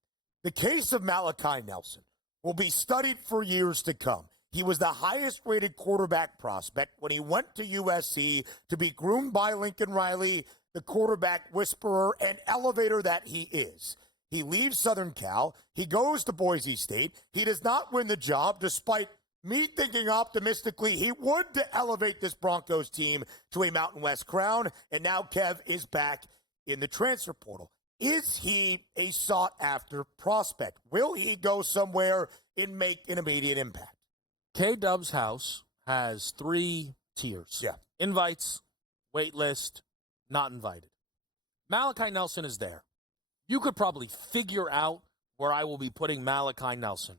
The case of Malachi Nelson will be studied for years to come. He was the highest-rated quarterback prospect when he went to USC to be groomed by Lincoln Riley, the quarterback whisperer and elevator that he is. He leaves Southern Cal. He goes to Boise State. He does not win the job, despite me thinking optimistically he would to elevate this Broncos team to a Mountain West crown. And now Kev is back in the transfer portal. Is he a sought-after prospect? Will he go somewhere and make an immediate impact? K-Dub's house has 3 tiers. Yeah. Invites, wait list, not invited. Malachi Nelson is there. You could probably figure out where I will be putting Malachi Nelson.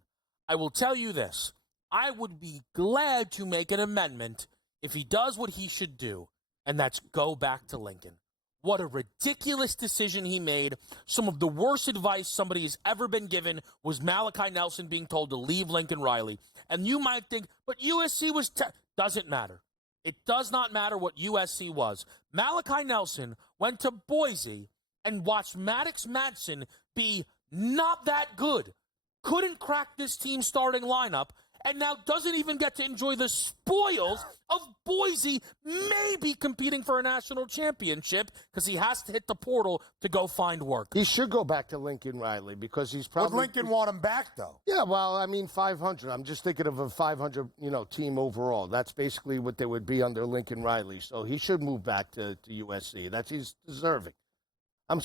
I will tell you this. I would be glad to make an amendment if he does what he should do, and that's go back to Lincoln. What a ridiculous decision he made. Some of the worst advice somebody has ever been given was Malachi Nelson being told to leave Lincoln Riley. And you might think, but USC was... Doesn't matter. It does not matter what USC was. Malachi Nelson went to Boise and watched Maddox Madsen be not that good. Couldn't crack this team's starting lineup, and now doesn't even get to enjoy the spoils of Boise maybe competing for a national championship because he has to hit the portal to go find work. He should go back to Lincoln Riley because he's probably... Would Lincoln want him back, though? Yeah, well, I mean, 500. I'm just thinking of a 500, team overall. That's basically what they would be under Lincoln Riley. So he should move back to USC. He's deserving.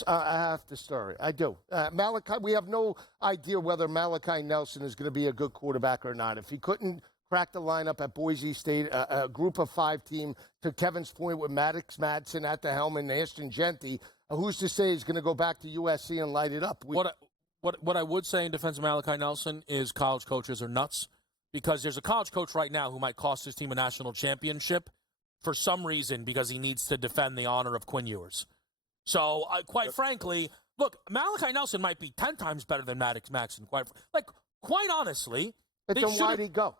I have to start. I do. Malachi, we have no idea whether Malachi Nelson is going to be a good quarterback or not. If he couldn't crack the lineup at Boise State, a group of 5 team, to Kevin's point with Maddox Madsen at the helm and Ashton Genty, who's to say he's going to go back to USC and light it up? What I would say in defense of Malachi Nelson is college coaches are nuts, because there's a college coach right now who might cost his team a national championship for some reason because he needs to defend the honor of Quinn Ewers. So, quite frankly, look, Malachi Nelson might be 10 times better than Maddox Madsen. Quite honestly. But then why did he go?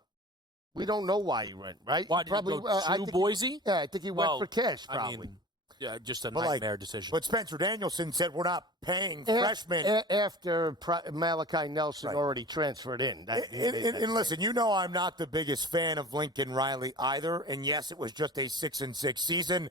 We don't know why he went, right? Why did he go to Boise? Yeah, I think he went for cash, probably. I mean, Yeah, just a nightmare decision. But Spencer Danielson said we're not paying freshmen. After Malachi Nelson already transferred in. And listen, you know I'm not the biggest fan of Lincoln Riley either. And yes, it was just a 6-6 season,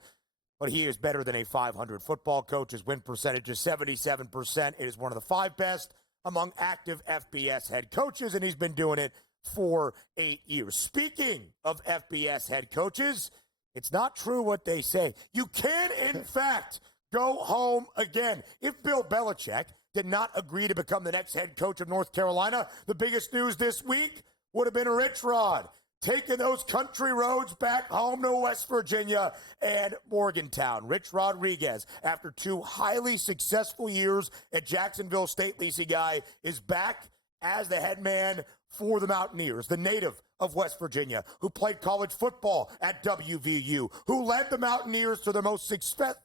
but he is better than a 500 football coach. His win percentage is 77%. It is one of the 5 best among active FBS head coaches, and he's been doing it for 8 years. Speaking of FBS head coaches, it's not true what they say. You can, in fact, go home again. If Bill Belichick did not agree to become the next head coach of North Carolina, the biggest news this week would have been Rich Rod taking those country roads back home to West Virginia and Morgantown. Rich Rodriguez, after 2 highly successful years at Jacksonville State, Lisi guy, is back as the head man for the Mountaineers, the native of West Virginia, who played college football at WVU, who led the Mountaineers to their most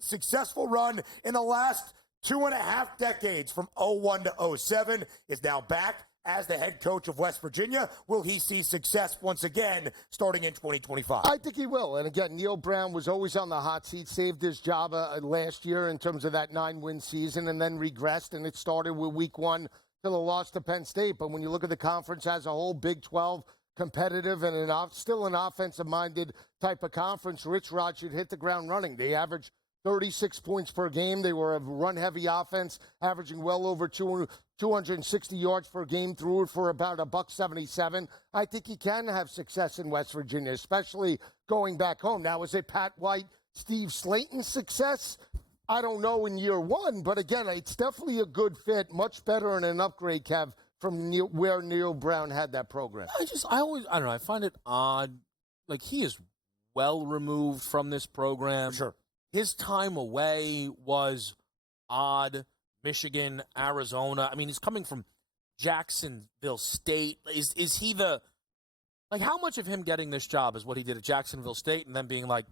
successful run in the last 2.5 decades from 01 to 07, is now back as the head coach of West Virginia. Will he see success once again starting in 2025? I think he will. And again, Neil Brown was always on the hot seat, saved his job last year in terms of that 9-win season, and then regressed, and it started with week 1 till the loss to Penn State. But when you look at the conference as a whole, Big 12, competitive and still an offensive-minded type of conference, Rich Rod should hit the ground running. They averaged 36 points per game. They were a run-heavy offense, averaging well over 260 yards per game, threw it for about $177. I think he can have success in West Virginia, especially going back home. Now, is it Pat White, Steve Slayton's success? I don't know in year 1, but again, it's definitely a good fit, much better and an upgrade, Kev, from where Neil Brown had that program. I don't know, I find it odd. Like, he is well removed from this program. Sure. His time away was odd. Michigan, Arizona. I mean, he's coming from Jacksonville State. Is he the, like, how much of him getting this job is what he did at Jacksonville State and then being like,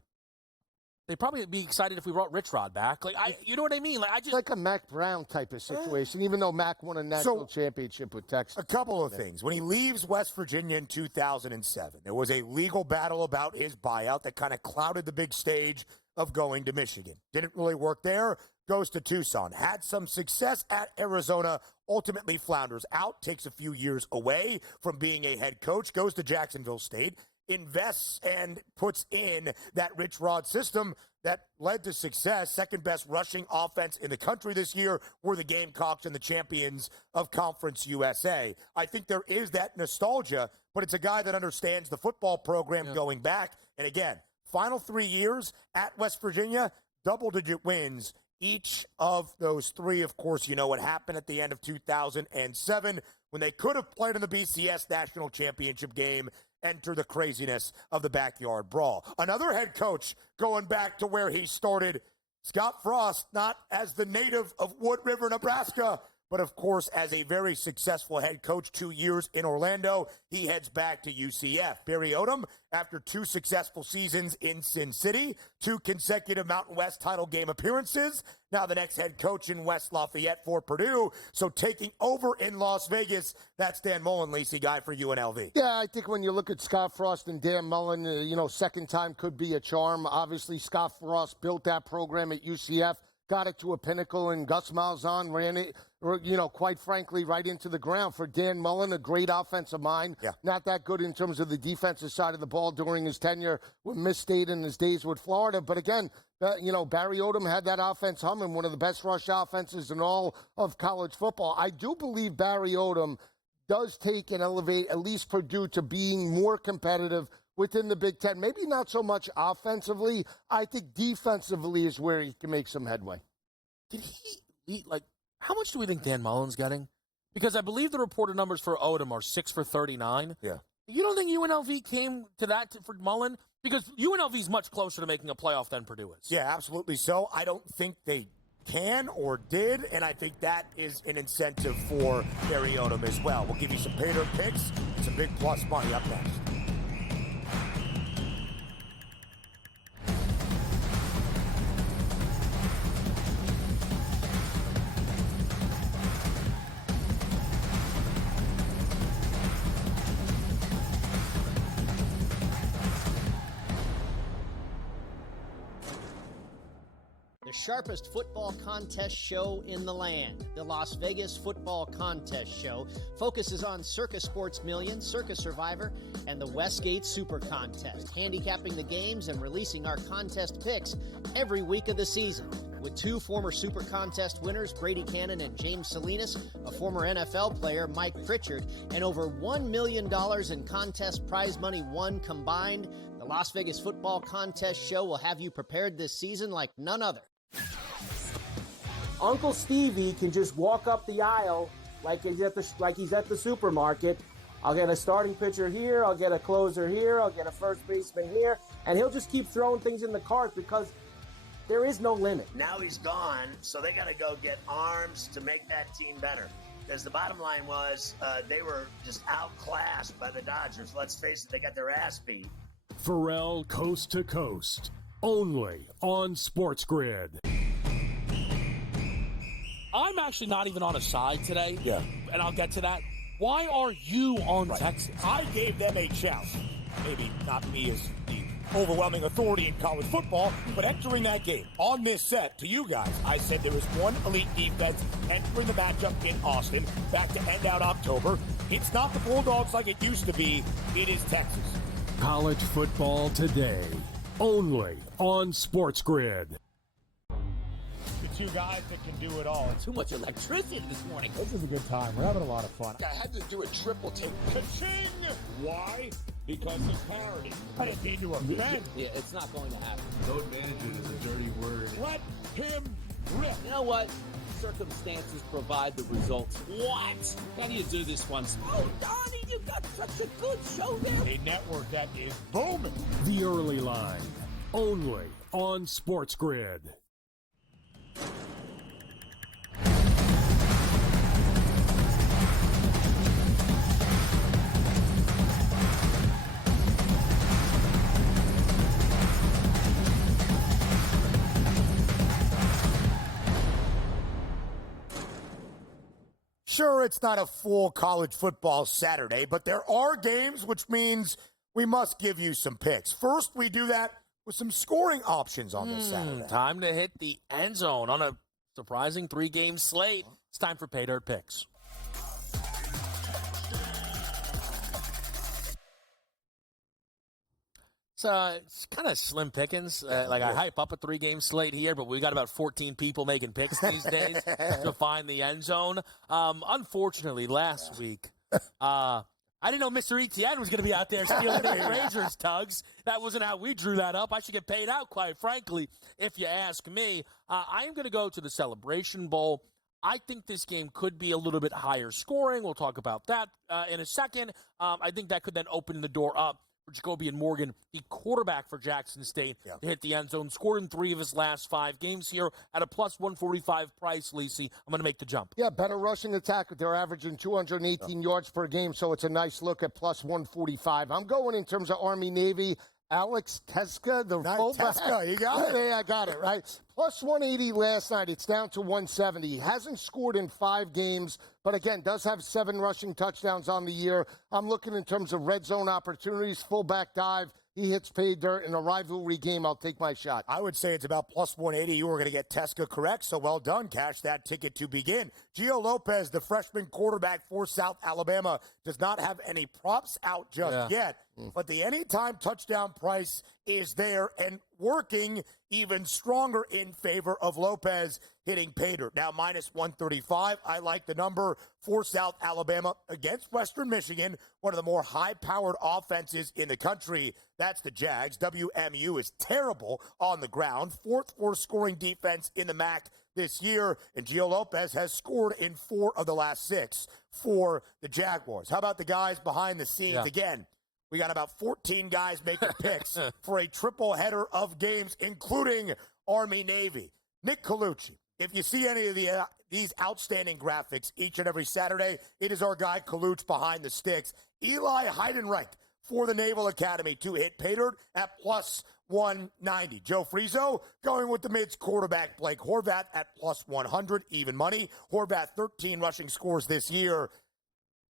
they'd probably be excited if we brought Rich Rod back. Like, you know what I mean? Like, it's like a Mac Brown type of situation, even though Mac won a national championship with Texas. A couple of things. When he leaves West Virginia in 2007, there was a legal battle about his buyout that kind of clouded the big stage of going to Michigan. Didn't really work there. Goes to Tucson. Had some success at Arizona. Ultimately flounders out. Takes a few years away from being a head coach. Goes to Jacksonville State. Invests and puts in that Rich Rod system that led to success. Second best rushing offense in the country this year were the Gamecocks and the champions of Conference USA. I think there is that nostalgia, but it's a guy that understands the football program going back. And again, final 3 years at West Virginia, double-digit wins. Each of those 3, of course, you know what happened at the end of 2007 when they could have played in the BCS National Championship game. Enter the craziness of the backyard brawl. Another head coach going back to where he started, Scott Frost, not as the native of Wood River, Nebraska, but of course as a very successful head coach, 2 years in Orlando. He heads back to UCF. Barry Odom, after 2 successful seasons in Sin City, 2 consecutive Mountain West title game appearances. Now the next head coach in West Lafayette for Purdue. So taking over in Las Vegas, that's Dan Mullen, Lisi guy for UNLV. Yeah, I think when you look at Scott Frost and Dan Mullen, second time could be a charm. Obviously, Scott Frost built that program at UCF, got it to a pinnacle, and Gus Malzahn ran it, quite frankly, right into the ground. For Dan Mullen, a great offensive mind. Yeah. Not that good in terms of the defensive side of the ball during his tenure with Miss State and his days with Florida. But again, Barry Odom had that offense humming, one of the best rush offenses in all of college football. I do believe Barry Odom does take and elevate at least Purdue to being more competitive within the Big Ten. Maybe not so much offensively. I think defensively is where he can make some headway. Did he how much do we think Dan Mullen's getting? Because I believe the reported numbers for Odom are 6 for 39. Yeah. You don't think UNLV came to that for Mullen? Because UNLV is much closer to making a playoff than Purdue is. Yeah, absolutely so. I don't think they can or did, and I think that is an incentive for Barry Odom as well. We'll give you some pay dirt picks and some big plus money up next. sharpest football contest show in the land. The Las Vegas Football Contest Show focuses on Circus Sports Million, Circus Survivor, and the Westgate Super Contest, handicapping the games and releasing our contest picks every week of the season. With two former Super Contest winners, Brady Cannon and James Salinas, a former NFL player, Mike Pritchard, and over $1 million in contest prize money won combined, the Las Vegas Football Contest Show will have you prepared this season like none other. Uncle Stevie can just walk up the aisle like he's at the supermarket. I'll get a starting pitcher here, I'll get a closer here, I'll get a first baseman here, and he'll just keep throwing things in the cart because there is no limit. Now he's gone, so they got to go get arms to make that team better. Because the bottom line was they were just outclassed by the Dodgers. Let's face it, they got their ass beat. Pharrell Coast to Coast, only on SportsGrid. I'm actually not even on a side today. Yeah. And I'll get to that. Why are you on Texas? I gave them a chance. Maybe not me as the overwhelming authority in college football, but entering that game on this set to you guys, I said there was one elite defense entering the matchup in Austin back to end out October. It's not the Bulldogs like it used to be. It is Texas. College football today, only on SportsGrid. The two guys that can do it all. Too much electricity this morning. This is a good time. We're having a lot of fun. I had to do a triple take. Ka-ching! Why? Because of parity. I didn't mean to offend. Yeah, it's not going to happen. Load management is a dirty word. Let him rip. You know what? Circumstances provide the results. What? How do you do this one? Oh, Donnie, you got such a good show there. A network that is booming. The early line, only on SportsGrid. Sure, it's not a full college football Saturday, but there are games, which means we must give you some picks. First, we do that with some scoring options on this Saturday. Time to hit the end zone on a surprising 3-game slate. It's time for Pay Dirt Picks. It's kind of slim pickings. I hype up a 3-game slate here, but we got about 14 people making picks these days to find the end zone. Unfortunately, last week, I didn't know Mr. ETN was going to be out there stealing the Razors tugs. That wasn't how we drew that up. I should get paid out, quite frankly, if you ask me. I am going to go to the Celebration Bowl. I think this game could be a little bit higher scoring. We'll talk about that in a second. I think that could then open the door up for Jacoby and Morgan, the quarterback for Jackson State, to hit the end zone. Scored in 3 of his last 5 games here at a plus 145 price, Lisi. I'm going to make the jump. Yeah, better rushing attack. They're averaging 218 yards per game, so it's a nice look at plus 145. I'm going in terms of Army-Navy. Alex Teska, the fullback. Teska, you got it. Yeah, I got it, right? Plus 180 last night. It's down to 170. He hasn't scored in 5 games, but again, does have 7 rushing touchdowns on the year. I'm looking in terms of red zone opportunities, fullback dive. He hits pay dirt in a rivalry game. I'll take my shot. I would say it's about plus 180. You were going to get Teska correct, so well done. Cash that ticket to begin. Gio Lopez, the freshman quarterback for South Alabama, does not have any props out just yet, but the anytime touchdown price is there and working even stronger in favor of Lopez hitting pay dirt. Now, minus 135. I like the number for South Alabama against Western Michigan, one of the more high-powered offenses in the country. That's the Jags. WMU is terrible on the ground. 4th worst scoring defense in the MAC this year, and Gio Lopez has scored in 4 of the last 6 for the Jaguars. How about the guys behind the scenes again? We got about 14 guys making picks for a triple header of games, including Army-Navy. Nick Colucci. If you see any of these outstanding graphics each and every Saturday, it is our guy Colucci behind the sticks. Eli Heidenreich for the Naval Academy to hit pay dirt at plus 190. Joe Frizo going with the mids quarterback Blake Horvath at plus 100, even money. Horvath 13 rushing scores this year.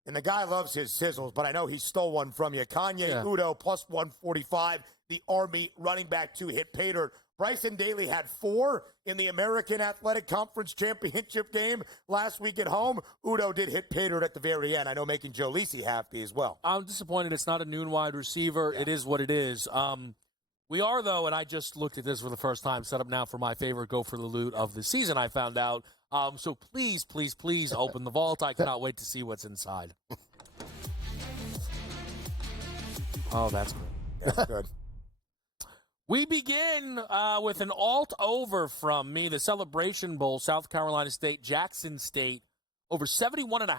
And the guy loves his sizzles, but I know he stole one from you. Kanye Udo plus 145, the Army running back to hit pay dirt Bryson Daly had 4 in the American Athletic Conference Championship game last week at home. Udo did hit Pater at the very end. I know, making Joe Lisi happy as well. I'm disappointed it's not a noon wide receiver. Yeah. It is what it is. We are, though, and I just looked at this for the first time, set up now for my favorite go for the loot of the season, I found out. So please, please, please open the vault. I cannot wait to see what's inside. Oh, that's good. That's good. We begin with an alt over from me, the Celebration Bowl, South Carolina State, Jackson State, over 71.5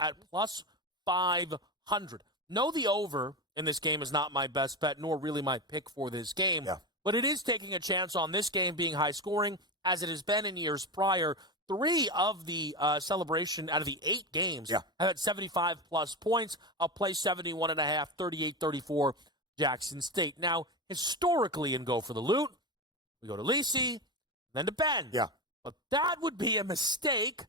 at plus 500. No, the over in this game is not my best bet, nor really my pick for this game. Yeah. But it is taking a chance on this game being high scoring, as it has been in years prior. 3 of the Celebration out of the 8 games have had 75-plus points. I'll play 71.5, 38-34, Jackson State. Now, historically in Go for the Loot, we go to Lisi, then to Ben. Yeah. But that would be a mistake,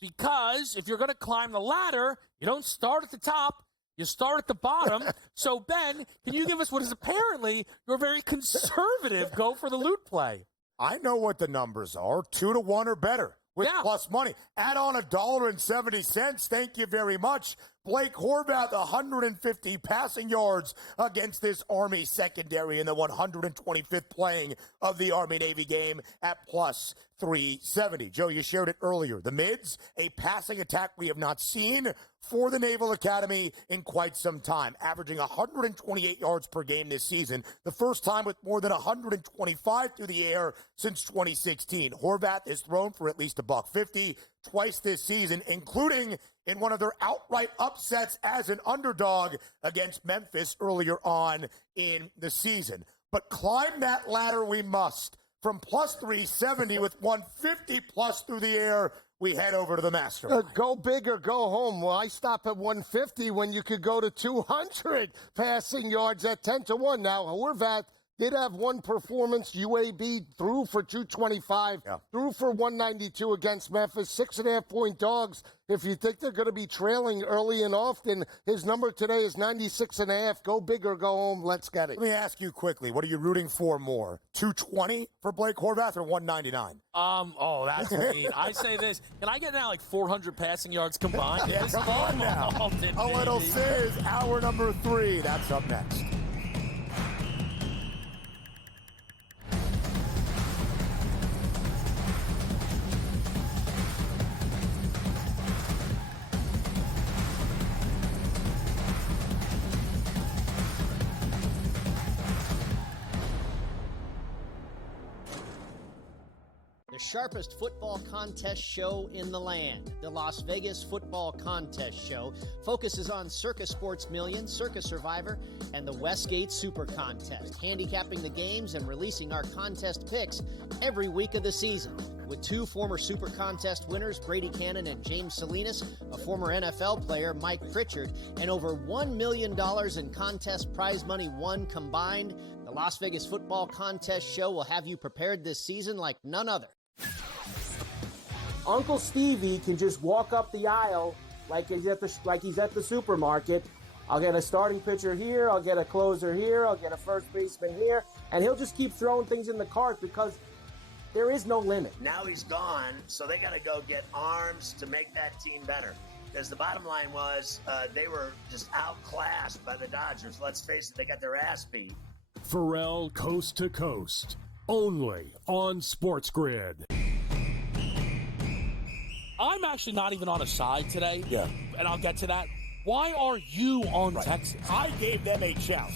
because if you're going to climb the ladder, you don't start at the top. You start at the bottom. So, Ben, can you give us what is apparently your very conservative Go for the Loot play? I know what the numbers are. 2 to 1 or better with plus money. Add on $1.70. Thank you very much. Blake Horvath, 150 passing yards against this Army secondary in the 125th playing of the Army-Navy game at plus 370. Joe, you shared it earlier. The Mids, a passing attack we have not seen for the Naval Academy in quite some time, averaging 128 yards per game this season, the first time with more than 125 through the air since 2016. Horvath is thrown for at least $150 twice this season, including in one of their outright upsets as an underdog against Memphis earlier on in the season. But climb that ladder we must. From plus 370 with 150 plus through the air, we head over to the mastermind. Go big or go home. Well, I stop at 150 when you could go to 200 passing yards at 10 to 1. Now, Horvath did have one performance. UAB threw for 225, threw for 192 against Memphis. 6.5-point dogs. If you think they're going to be trailing early and often, his number today is 96.5. Go big or go home. Let's get it. Let me ask you quickly, what are you rooting for more? 220 for Blake Horvath or 199? That's mean. I say this. Can I get now like 400 passing yards combined? Yeah, come on now. A little Sis, hour number 3. That's up next. The sharpest football contest show in the land, the Las Vegas Football Contest Show, focuses on Circus Sports Million, Circus Survivor, and the Westgate Super Contest, handicapping the games and releasing our contest picks every week of the season. With 2 former Super Contest winners, Brady Cannon and James Salinas, a former NFL player, Mike Pritchard, and over $1 million in contest prize money won combined, the Las Vegas Football Contest Show will have you prepared this season like none other. Uncle Stevie can just walk up the aisle like he's at the supermarket. I'll get a starting pitcher here, I'll get a closer here, I'll get a first baseman here, and he'll just keep throwing things in the cart because there is no limit. Now he's gone, so they got to go get arms to make that team better. Because the bottom line was they were just outclassed by the Dodgers. Let's face it, they got their ass beat. Pharrell Coast to Coast, only on SportsGrid. I'm actually not even on a side today. Yeah. And I'll get to that. Why are you on Texas? I gave them a chance.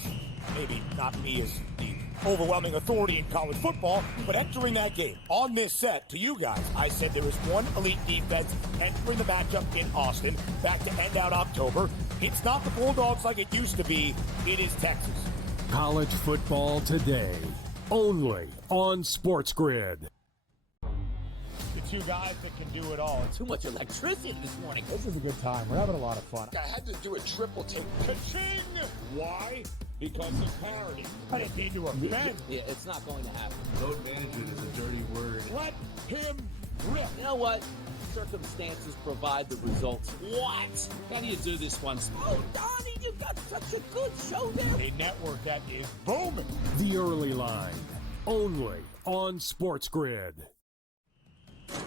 Maybe not me as the overwhelming authority in college football, but entering that game on this set to you guys, I said there is one elite defense entering the matchup in Austin back to end out October. It's not the Bulldogs like it used to be. It is Texas. College football today, only on SportsGrid. The 2 guys that can do it all. Too much electricity this morning. This is a good time. We're having a lot of fun. I had to do a triple take. Ka-ching! Why? Because of parity. I didn't mean to offend. Yeah, it's not going to happen. Load management is a dirty word. Let him rip. You know what? Circumstances provide the results. What? How do you do this one? Oh, Donnie, you've got such a good show there. A network that is booming. The Early Line, only on SportsGrid.